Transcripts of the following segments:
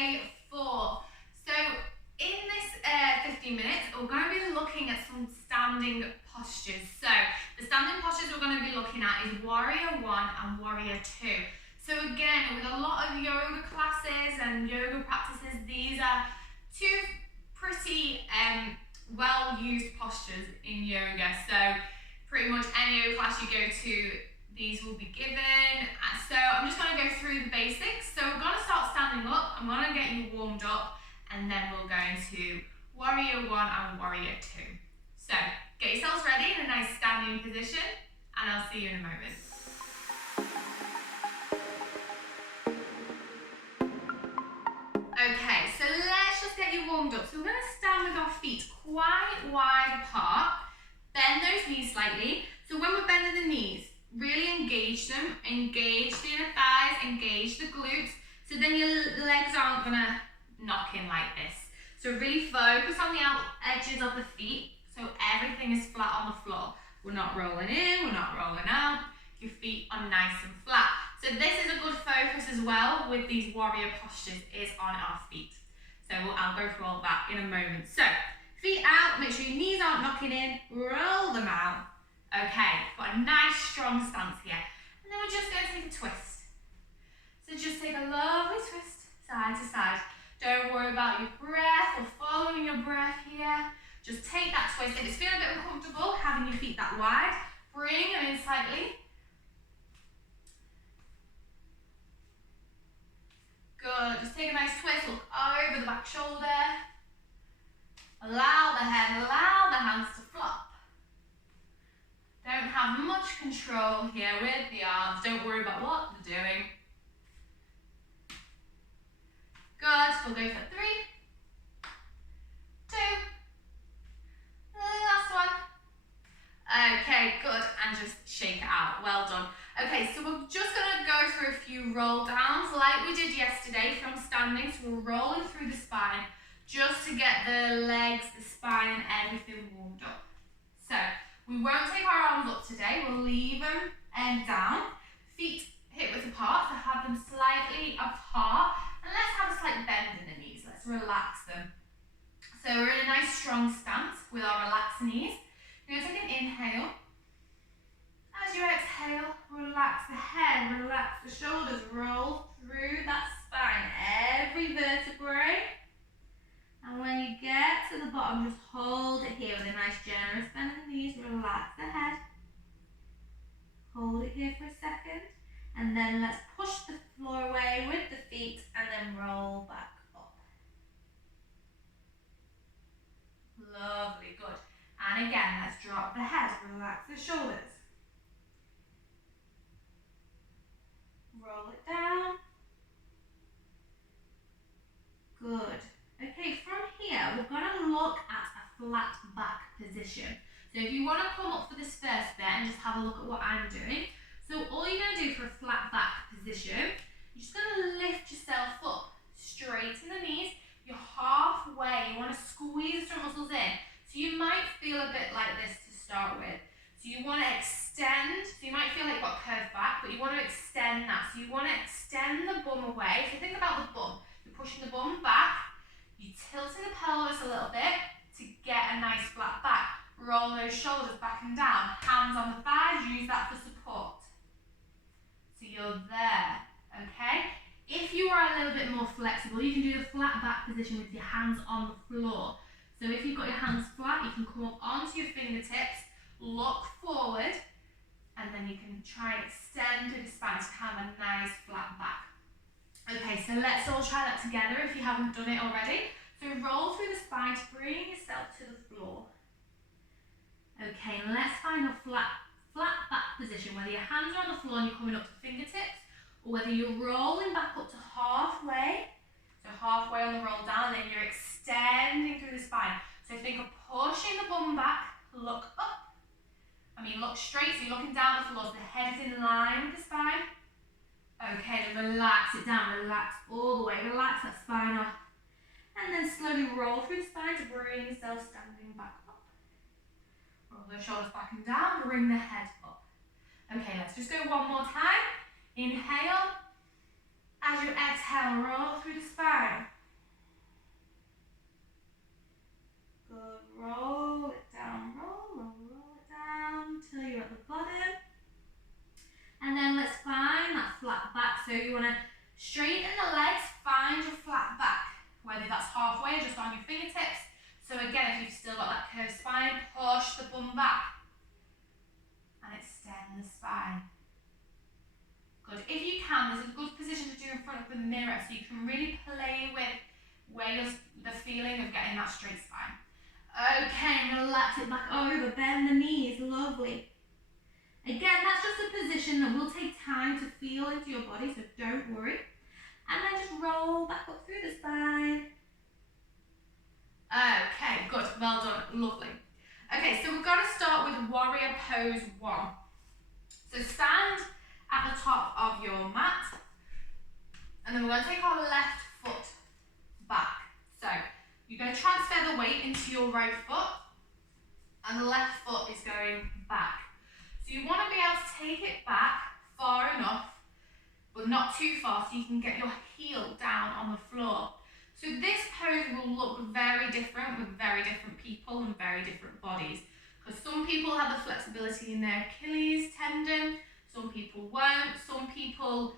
day 4. So in this 15 minutes, we're going to be looking at some standing postures. So the standing postures we're going to be looking at is Warrior 1 and Warrior 2. So again, with a lot of yoga classes and yoga practices, these are two pretty well-used postures in yoga. So pretty much any yoga class you go to, these will be given. So I'm just going to go through the basics. So we're going to start standing up. I'm going to get you warmed up, and then we'll go into Warrior 1 and Warrior 2. So get yourselves ready in a nice standing position, and I'll see you in a moment. Okay, so let's just get you warmed up. So we're going to stand with our feet quite wide apart. Bend those knees slightly. So when we're bending the knees, really engage them. Engage the inner thighs, engage the glutes. So then your legs aren't going to knock in like this. So really focus on the out edges of the feet so everything is flat on the floor. We're not rolling in, we're not rolling out. Your feet are nice and flat. So this is a good focus as well with these warrior postures, is on our feet. So I'll go through all of that in a moment. So feet out, make sure your knees aren't knocking in, roll them out. Okay, got a nice strong stance here. And then we're just going to take a twist. So just take a lovely twist side to side. Don't worry about your breath or following your breath here. Just take that twist. If it's feeling a bit uncomfortable, having your feet that wide, bring them in slightly. Good, just take a nice twist, look over the back shoulder. Allow the head, allow the hands to flop. Don't have much control here with the arms. Don't worry about what they're doing. Good, we'll go for 3, 2, last one. Okay, good, and just shake it out, well done. Okay, so we're just gonna go through a few roll downs like we did yesterday from standing. So we're rolling through the spine just to get the legs, the spine and everything warmed up. So we won't take our arms up today, we'll leave them down. Feet hip width apart, so have them slightly apart. And let's have a slight bend in the knees, let's relax them. So we're in a nice strong stance with our relaxed knees. You're going to take an inhale. As you exhale, relax the head, relax the shoulders, roll through that spine, every vertebrae. And when you get to the bottom, just hold it here with a nice generous bend in the knees, relax the head. Hold it here for a second. And then let's push the floor away with the feet and then roll back up. Lovely, good. And again, let's drop the head, relax the shoulders. Roll it down. Good. Okay, from here, we're going to look at a flat back position. So if you want to come up for this first bit and just have a look at what I'm doing. So all you're going to do for a flat back position, you're just going to lift yourself up, straighten the knees. You're halfway, you want to squeeze the stomach muscles in. So you might feel a bit like this to start with. So you want to extend, so you might feel like you've got curved back, but you want to extend that. So you want to extend the bum away. So think about the bum. You're pushing the bum back, you're tilting the pelvis a little bit to get a nice flat back. Roll those shoulders back and down. Hands on the thighs, use that for support. So you're there, okay? If you are a little bit more flexible, you can do the flat back position with your hands on the floor. So if you've got your hands flat, you can come up onto your fingertips, look forward, and then you can try and extend through the spine to have a nice flat back. Okay, so let's all try that together if you haven't done it already. So roll through the spine to bring yourself to the floor. Okay, and let's find a flat back position, whether your hands are on the floor and you're coming up to fingertips, or whether you're rolling back up to halfway, so halfway on the roll down, and then you're extending through the spine. So think of pushing the bum back, look up. Look straight, so you're looking down the floor, so the head is in line with the spine. Okay, then relax it down, relax all the way, relax that spine off. And then slowly roll through the spine to bring yourself standing back up. Roll the shoulders back and down, bring the head up. Okay, let's just go one more time. Inhale. As you exhale, roll through the spine. So you want to straighten the legs, find your flat back, whether that's halfway or just on your fingertips. So again, if you've still got that curved spine, push the bum back and extend the spine. Good. If you can, there's a good position to do in front of the mirror so you can really play with the feeling of getting that straight spine. Okay, relax it back over, bend the knees, lovely. Again, that's just a position that will take time to feel into your body, so don't worry. And then just roll back up through the spine. Okay, good, well done, lovely. Okay, so we're going to start with warrior pose 1. So stand at the top of your mat, and then we're going to take our left foot back. So you're going to transfer the weight into your right foot, and the left foot is going back. So you want to be able to take it back far enough, but not too far, so you can get your heel down on the floor. So this pose will look very different with very different people and very different bodies. Because some people have the flexibility in their Achilles tendon, some people won't, some people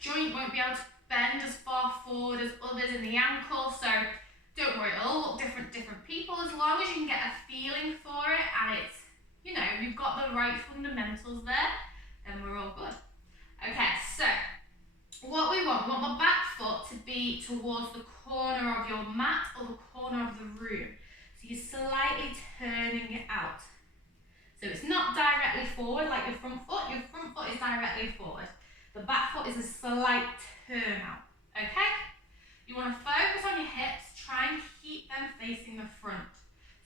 joint won't be able to bend as far forward as others in the ankle. So don't worry, it'll look different people, as long as you can get a feeling for it and it's, you know, you've got the right fundamentals there, then we're all good. Okay, so what we want the back foot to be towards the corner of your mat or the corner of the room. So you're slightly turning it out. So it's not directly forward like your front foot is directly forward. The back foot is a slight turn out, okay? You want to focus on your hips, try and keep them facing the front.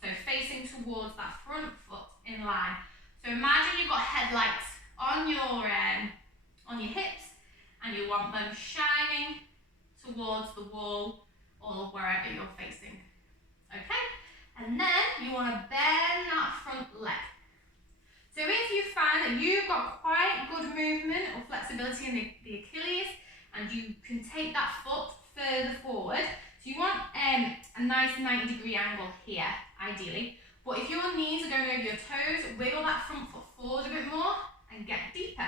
So facing towards that front foot in line. So imagine you've got headlights on your hips, and you want them shining towards the wall or wherever you're facing. Okay? And then you want to bend that front leg. So if you find that you've got quite good movement or flexibility in the Achilles, and you can take that foot further forward, so you want a nice 90-degree angle here, ideally. But if your knees are going over your toes, wiggle that front foot forward a bit more and get deeper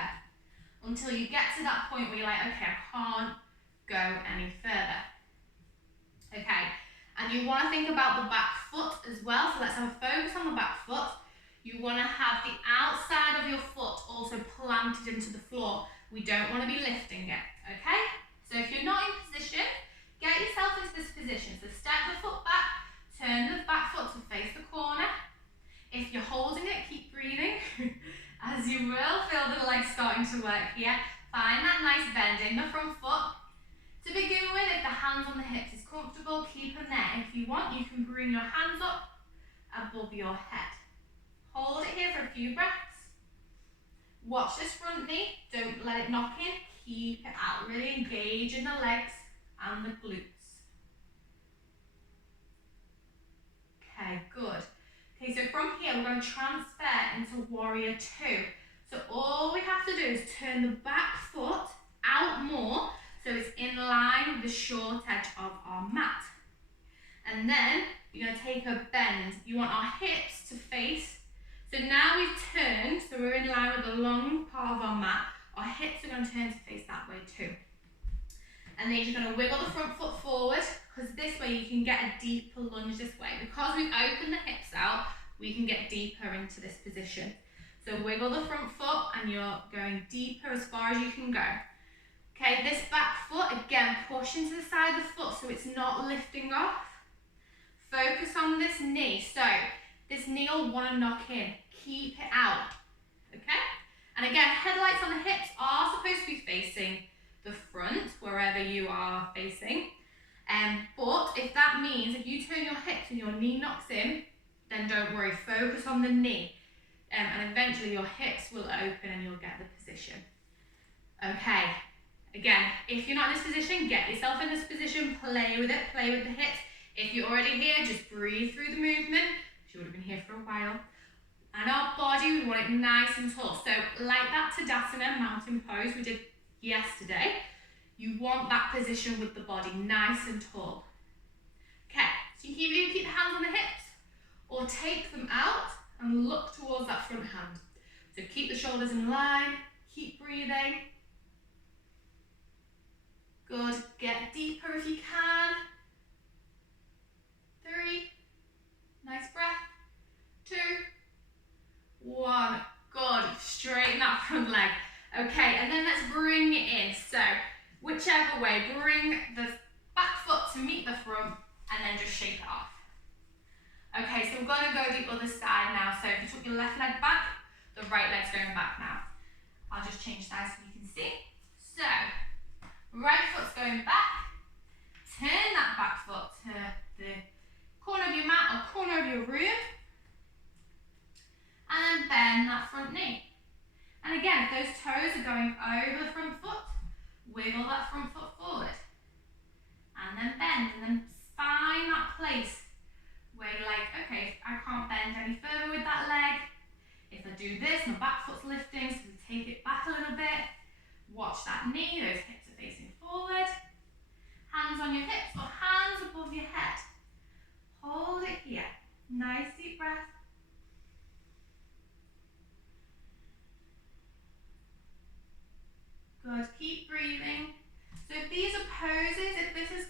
until you get to that point where you're like, okay, I can't go any further. Okay, and you want to think about the back foot as well, so let's have a focus on the back foot. You want to have the outside of your foot also planted into the floor. We don't want to be lifting it, okay? So if you're not in position, get yourself into this position. So step the foot back, turn the back foot to face the corner. If you're holding it, keep breathing, as you will feel the legs starting to work here. Find that nice bend in the front foot. To begin with, if the hands on the hips is comfortable, keep them there. If you want, you can bring your hands up above your head. Hold it here for a few breaths. Watch this front knee, don't let it knock in, keep it out. Really engage in the legs and the glutes. Okay, good. Okay, so from here we're going to transfer into warrior 2. So all we have to do is turn the back foot out more so it's in line with the short edge of our mat. And then you're going to take a bend. You want our hips to face. So now we've turned, so we're in line with the long part of our mat. Our hips are going to turn to face that way too. And then you're going to wiggle the front foot forward, because this way you can get a deeper lunge this way. Because we've opened the hips out, we can get deeper into this position. So wiggle the front foot and you're going deeper as far as you can go. Okay, this back foot, again, push into the side of the foot so it's not lifting off. Focus on this knee. So this knee will want to knock in. Keep it out. Okay? And again, headlights on the hips are supposed to be facing the front, wherever you are facing. But if that means if you turn your hips and your knee knocks in, then don't worry, focus on the knee. And eventually your hips will open and you'll get the position. Okay, again, if you're not in this position, get yourself in this position, play with it, play with the hips. If you're already here, just breathe through the movement. You would have been here for a while. And our body, we want it nice and tall. So like that Tadasana mountain pose we did yesterday, you want that position with the body nice and tall. Okay, so you can either keep the hands on the hips or take them out and look towards that front hand. So keep the shoulders in line, keep breathing. whichever way, bring the back foot to meet the front and then just shake it off. Okay, so we're going to go the other side now. So if you took your left leg back, the right leg's going back now. I'll just change sides so you can see. So, right foot's going back. Turn that back foot to the corner of your mat or corner of your room. And then bend that front knee. And again, if those toes are going over the front foot, wiggle that front foot forward. And then bend, and then find that place where you're like, okay, I can't bend any further with that leg. If I do this, my back foot's lifting, so we take it back a little bit. Watch that knee, those hips are facing forward. Hands on your hips or hands above your head. Hold it here. Nice deep breath. Good, keep breathing. So if these are poses, if this has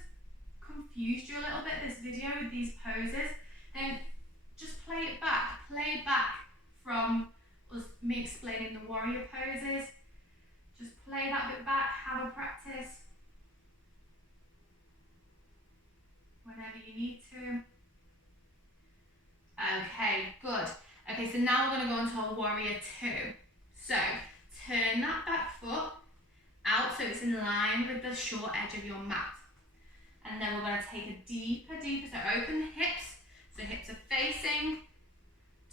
confused you a little bit, this video with these poses, then just play it back. Play back from me explaining the warrior poses. Just play that bit back, have a practice whenever you need to. Okay, good. Okay, so now we're going to go into our warrior 2. So turn that back foot out so it's in line with the short edge of your mat. And then we're going to take a deeper, so open the hips. So hips are facing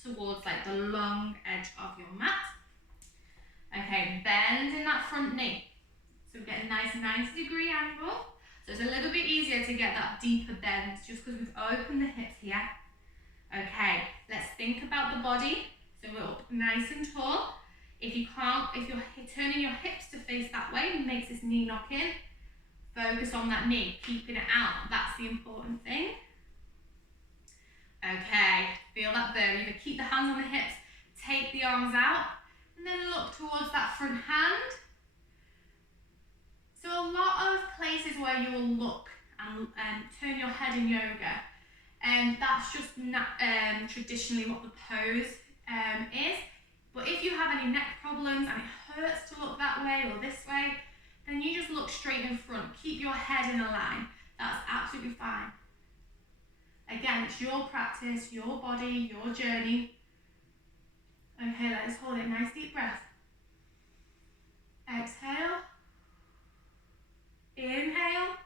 towards like the long edge of your mat. Okay, bend in that front knee. So we get a nice 90-degree angle. So it's a little bit easier to get that deeper bend just because we've opened the hips here. Okay, let's think about the body. So we're up nice and tall. If you're turning your hips to face that way, it makes this knee knock in. Focus on that knee, keeping it out. That's the important thing. Okay, feel that burn. Either keep the hands on the hips, take the arms out, and then look towards that front hand. So a lot of places where you will look and turn your head in yoga, and that's just not traditionally what the pose is. But if you have any neck problems and it hurts to look that way or this way, then you just look straight in front. Keep your head in a line. That's absolutely fine. Again, it's your practice, your body, your journey. Okay, let's hold it. Nice deep breath. Exhale. Inhale.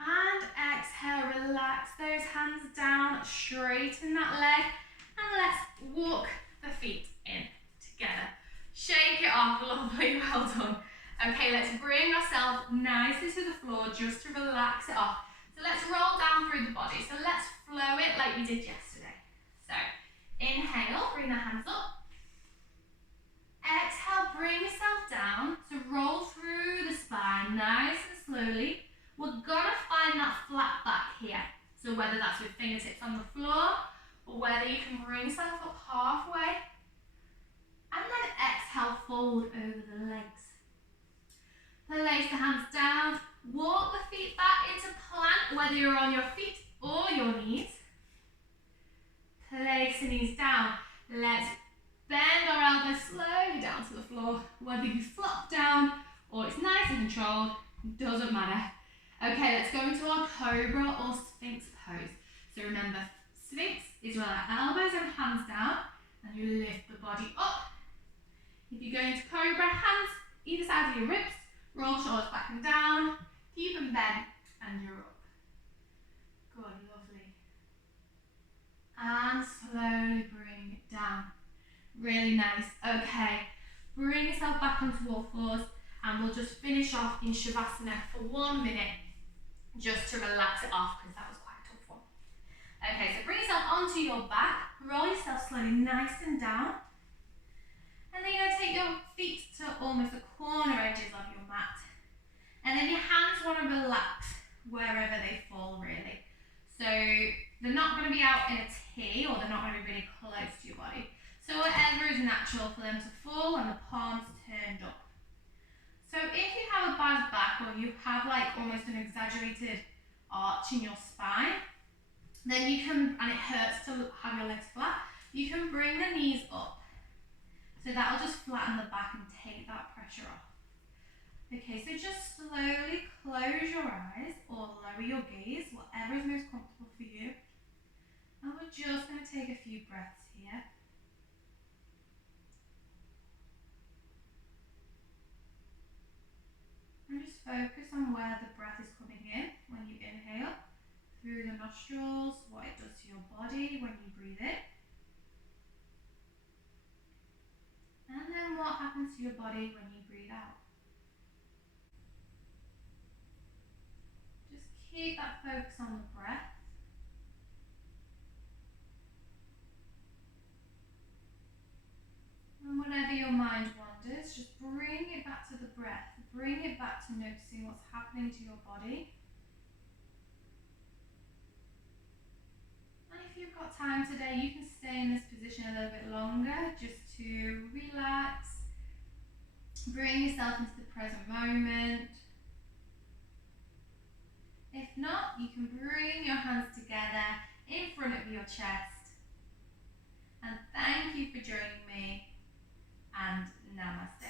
And exhale. Relax those hands down. Straighten that leg. And let's walk the feet in together. Shake it off. Lovely. Well done. Okay, let's bring ourselves nicely to the floor just to relax it off. So let's roll down through the body. So let's flow it like we did yesterday. So inhale, bring the hands up. Exhale, bring yourself down. So roll through the spine nice and slowly. We're gonna find that flat back here. So whether that's with fingertips on the floor or whether you can bring yourself up halfway. And then exhale, fold over the legs. Place the hands down, walk the feet back into plank, whether you're on your feet or your knees. Place the knees down. Let's bend our elbows slowly down to the floor. Whether you flop down or it's nice and controlled, doesn't matter. Okay, let's go into our cobra or sphinx pose. So remember, sphinx is where our elbows and hands down and you lift the body up. If you go into cobra, hands either side of your ribs, roll shoulders back and down, keep them bent, and you're up. Good, lovely. And slowly bring it down. Really nice. Okay, bring yourself back onto all fours, and we'll just finish off in Shavasana for 1 minute, just to relax it off, because that was quite a tough one. Okay, so bring yourself onto your back, roll yourself slowly nice and down. And then you're going to take your feet to almost the corner edges of your mat. And then your hands want to relax wherever they fall, really. So they're not going to be out in a T, or they're not going to be really close to your body. So whatever is natural for them to fall, and the palms turned up. So if you have a bad back, or you have like almost an exaggerated arch in your spine, then you can, and it hurts to have your legs flat, you can bring the knees up. So that'll just flatten the back and take that pressure off. Okay, so just slowly close your eyes or lower your gaze, whatever is most comfortable for you. And we're just going to take a few breaths here. And just focus on where the breath is coming in when you inhale, through the nostrils, what it does to your body when you breathe in. And then what happens to your body when you breathe out. Just keep that focus on the breath. And whenever your mind wanders, just bring it back to the breath. Bring it back to noticing what's happening to your body. And if you've got time today, you can stay in this position a little bit longer just to relax. Bring yourself into the present moment. If not, you can bring your hands together in front of your chest. And thank you for joining me, and namaste.